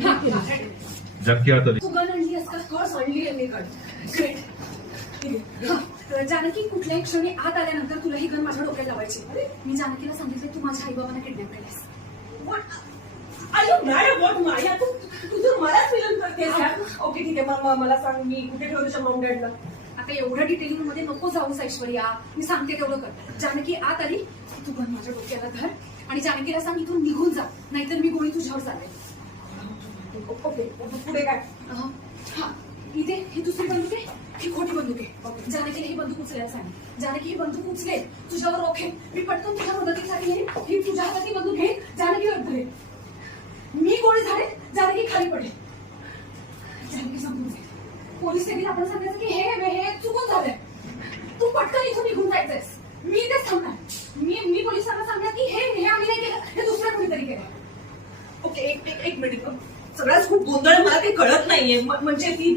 जबकि आता तू गण आणली आहेस का? हॉर्स आणली आहे मी गण. ग्रेट. जानकी कुठल्याही क्षणी आत आल्यानंतर तुला ही गण माझ्या डोक्यात लावायची. मी जानकीला सांगितलं तू माझ्या आई बाबांना किडनॅप केलंस. माया तुझं मलाच फिल्म करतेस का? ओके ठीक आहे, मला सांग मी कुठे ठेवतो तुझ्या मॉम डॅडला. आता एवढ्या डिटेलिंग मध्ये नको जाऊस ऐश्वर्या. मी सांगते तेवढं कर. जानकी आत आली तू गण माझ्या डोक्याला धर आणि जानकीला सांग इथून निघून जा, नाहीतर मी गोळी तुझ्यावर चालेल. ओके पुढे काय? हा इथे ही दुसरी बंदूक आहे, ही खोटी बंदूक आहे. जानकीने ही बंदूक उचलायला सांग. जानकी ही बंदूक उचलेल, तुझ्यावर रोखेल. मी पटकन तुझ्या मदतीसाठी येईल. ही तुझ्या हाताची बंदूक घेईल, जानकीवर धरेल. मी गोळी झाडे, जानकी खाली पडेल. जानकी समजून जाईल. पोलीस स्टेशनला आपण सांगायचं की हे चुकून झालंय, तू पटकन इथून निघून जायचंयस. मी इथेच थांबणार. मी पोलिसांना सांगणार की हे आम्ही नाही केलं, हे दुसरं कोणीतरी केलं. ओके एक मिनिट, सगळ्याच खूप गोंधळ, मला काही कळत नाहीये. म्हणजे ती